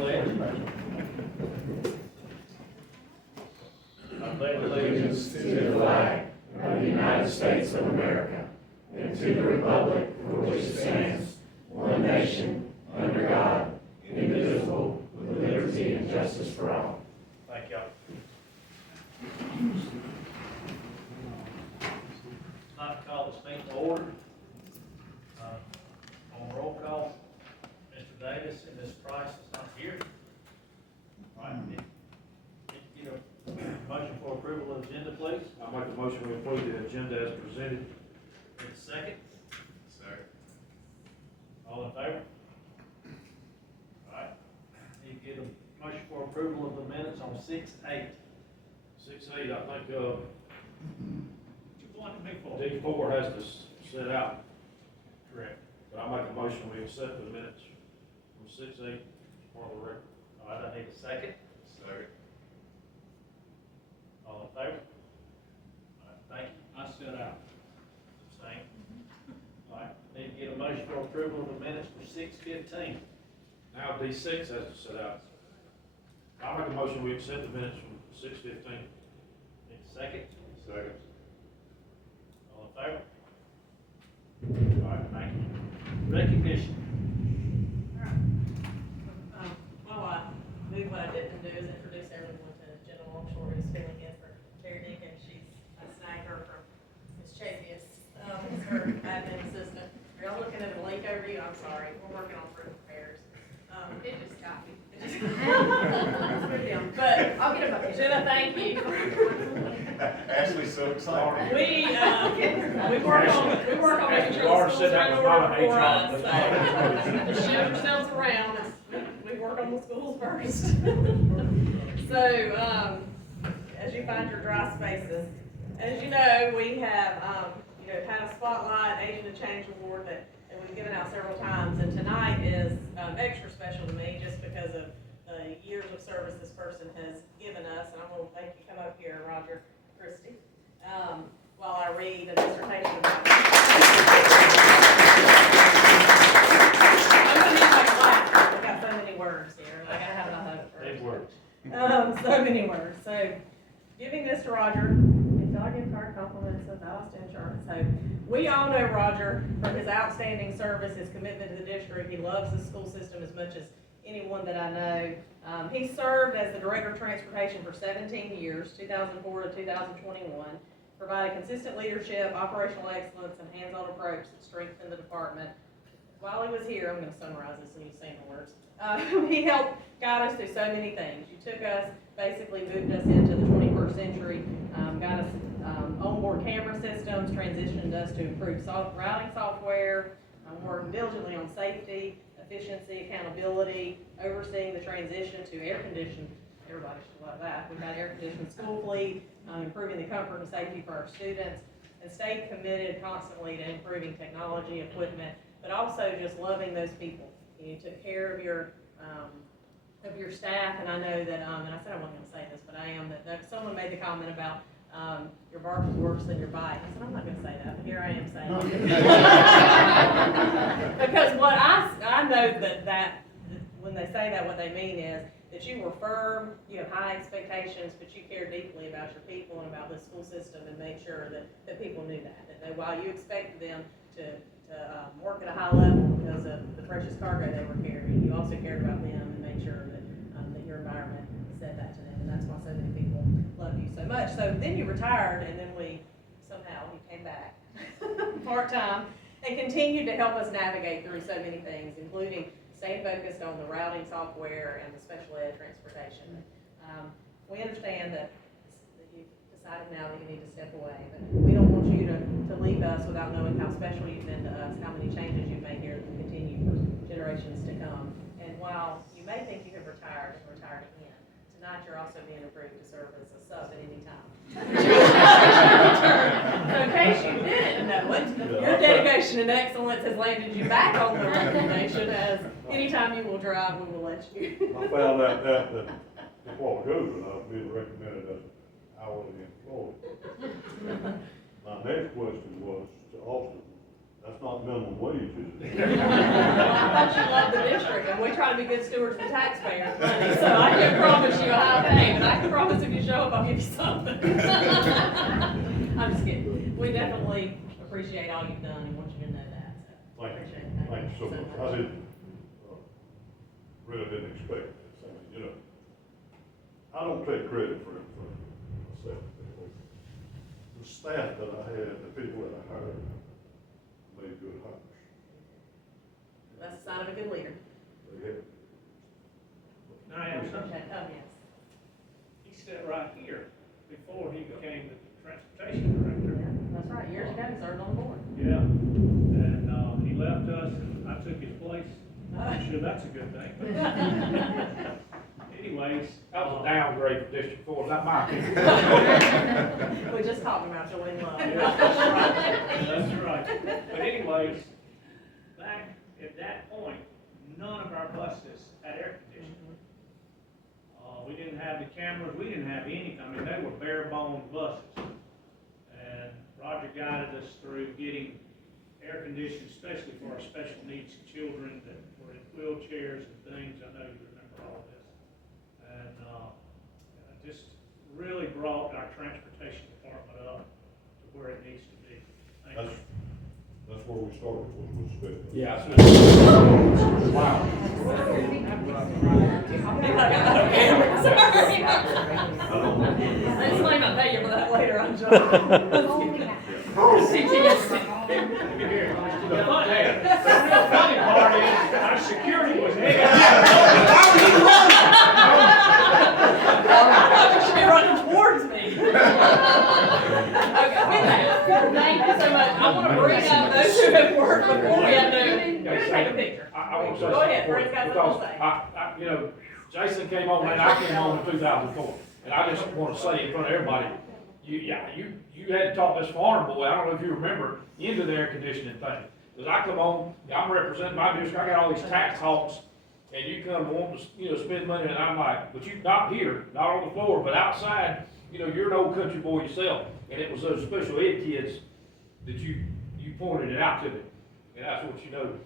pledge. I pledge allegiance To the flag of the United States of America and to the republic for which it stands, one nation, under God, indivisible, with liberty and justice for all. Thank y'all. I'd like to call this meeting to order. On roll call, Mr. Davis and Ms. Price is not here. Get a motion for approval of the agenda, please. I'll make a motion to approve the agenda as presented. Need a second? Second. All in favor? All right. Need to get a motion for approval of the minutes on 6/8. 6/8, I think, D4. D4 has to sit out, Correct. but I make a motion we accept the minutes from 6/8 for the record. All right, I need a second. Second. All in favor? All right, thank you. I sit out. Same. All right, need to get a motion for approval of the minutes for 6/15. Now D6 has to sit out. I'll make a motion we accept the minutes from 6/15. Need a second? Second. All in favor? All right, thank you. Recognition. Well, I moved what I didn't do is introduce everyone to Jenna Longshore, who's filling in for Terry Deacon. I snagged her from Ms. Chavius, as her admin assistant. You're all looking at a link over you, I'm sorry, we're working on proof repairs. It just got me. But, I'll get him up here. Jenna, thank you. Ashley's so excited. We work on making sure the schools are in order before us, so just show yourselves around, we work on the schools first. So, as you find your dry spaces, as you know, we have, had a spotlight Agent of Change award that we've given out several times, and tonight is, extra special to me just because of the years of service this person has given us, and I'm gonna make you come up here, Roger Christie, while I read a dissertation about it. I'm gonna need like a laugh, I've got so many words here, I gotta have my hope first. Big words. So many words. So, giving this to Roger, until I give card compliments of Ballast Insurance. So, we all know Roger for his outstanding service, his commitment to the district. He loves the school system as much as anyone that I know. He served as the Director of Transportation for 17 years, 2004 to 2021, provided consistent leadership, operational excellence, and hands-on approach that strengthened the department. While he was here, I'm going to summarize this and you say the words. He helped guide us through so many things. You took us, basically moved us into the 21st century, got us onboard camera systems, transitioned us to improved routing software, worked diligently on safety, efficiency, accountability, overseeing the transition to air-conditioned, everybody should love that. We've got air-conditioned school fleet, improving the comfort and safety for our students, and stayed committed constantly to improving technology, equipment, but also just loving those people. You took care of your staff, and I know that, and I said I wasn't going to say this, but I am, that someone made the comment about your bark is worse than your bite. I said, I'm not going to say that, but here I am saying it. Because what I know that when they say that, what they mean is that you were firm, you have high expectations, but you care deeply about your people and about the school system and make sure that people knew that while you expected them to work at a high level because of the precious cargo they were carrying, you also cared about them and made sure that your environment said that to them, and that's why so many people love you so much. So then you retired, and then you came back part-time and continued to help us navigate through so many things, including staying focused on the routing software and the special ed transportation. We understand that you've decided now that you need to step away, but we don't want you to leave us without knowing how special you've been to us, how many changes you've made here that will continue for generations to come. And while you may think you have retired again, tonight you're also being approved to serve as a sub at any time. So in case you didn't know it, your dedication and excellence has landed you back on the recommendation as anytime you will drive, we will let you. I found out that before I go, and I'll be recommended as hourly employee. My next question was to Austin, That's not minimum wage, is it? Well, I thought you loved the district, and we try to be good stewards of the taxpayers' money, so I can't promise you a high pay, but I can promise if you show up, I'll give you something. I'm just kidding. We definitely appreciate all you've done and want you to know that, so. Thank you, Appreciate it. thank you so much. I really didn't expect this. I mean, you know, I don't take credit for myself. The staff that I had, the people that I hired, made good hires. That's the sign of a good leader. They had, Now, I have something. Oh, yes. He sat right here before he became the transportation director. Yeah, that's right, years ago, he served on the board. Yeah, and, he left us, and I took his place. I'm sure that's a good thing. Anyways. That was a downgrade for District 4, is that my opinion? We just talked about your in love. Yeah, that's right. That's right. But anyways, back at that point, none of our buses had air conditioning. We didn't have the cameras, we didn't have anything, I mean, they were bare bones buses. And Roger guided us through getting air conditioning, especially for our special needs children that were in wheelchairs and things. I know you remember all of this. And, just really brought our transportation department up to where it needs to be. Thank you. that's where we started, was with Smith. Yeah. Wow. I don't know. I just might not pay you for that later, I'm sure. The funny part is, our security was here. You should be running towards me. Okay, with that, thank you so much. I want to bring up those who have worked before we have to take a picture. I want to say Go ahead, something Fred's got because something to say. you know, Jason came on and I came on in 2004, and I just want to say in front of everybody, you had to talk this farm boy, I don't know if you remember, into the air conditioning thing. Because I come on, I'm representing my district, I got all these tax hawks, and you come wanting to, spend money, and I'm like, but you, not here, not on the floor, but outside, you're an old country boy yourself, and it was those special ed kids that you pointed it out to me, and that's what you know.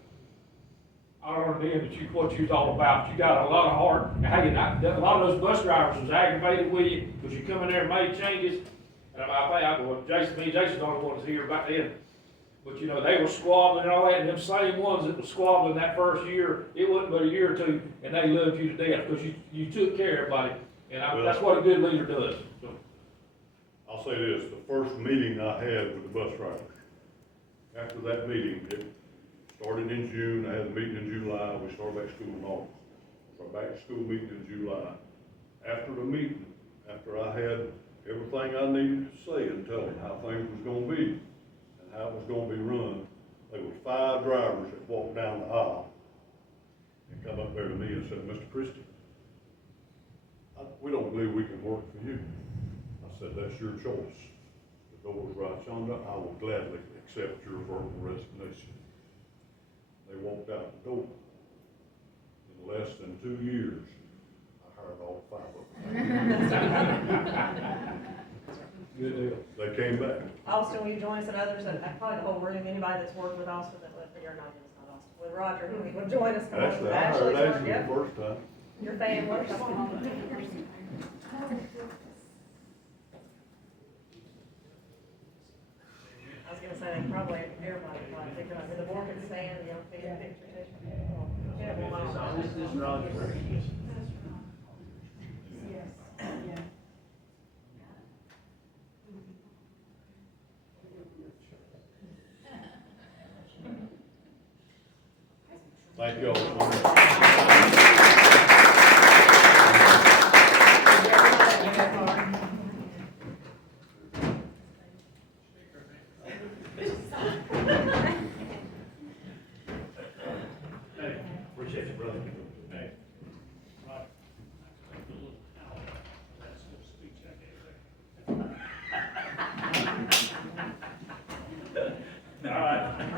I don't understand what you was all about, you got a lot of heart, and hey, a lot of those bus drivers was aggravated with you, because you come in there and made changes, and I go, Jason's the only one that's here back then. But they were squabbling and all that, and them same ones that were squabbling that first year, it wasn't but a year or two, and they loved you to death, because you took care of everybody, and that's what a good leader does. So. I'll say this, the first meeting I had with the bus drivers, after that meeting, it started in June, I had a meeting in July, we started back school in August. Our back to school meeting in July. After the meeting, after I had everything I needed to say and tell them how things was gonna be, and how it was gonna be run, there was 5 drivers that walked down the aisle and come up there to me and said, Mr. Christie, we don't believe we can work for you. I said, that's your choice. The door's right yonder, I will gladly accept your verbal resignation. They walked out the door. In less than 2 years, I hired all 5 of them. Good deal. They came back. Austin, will you join us and others, and probably the whole room, anybody that's worked with Austin, that you're not, it's not Austin, with Roger, who will join us. Come on. Actually, I Ashley's hired worked, Ashley yep. the first time. Your family, come on. I was gonna say, probably everybody would like to pick it up, the board can stand, take a picture too. Yeah, well, This is Roger. Thank you all.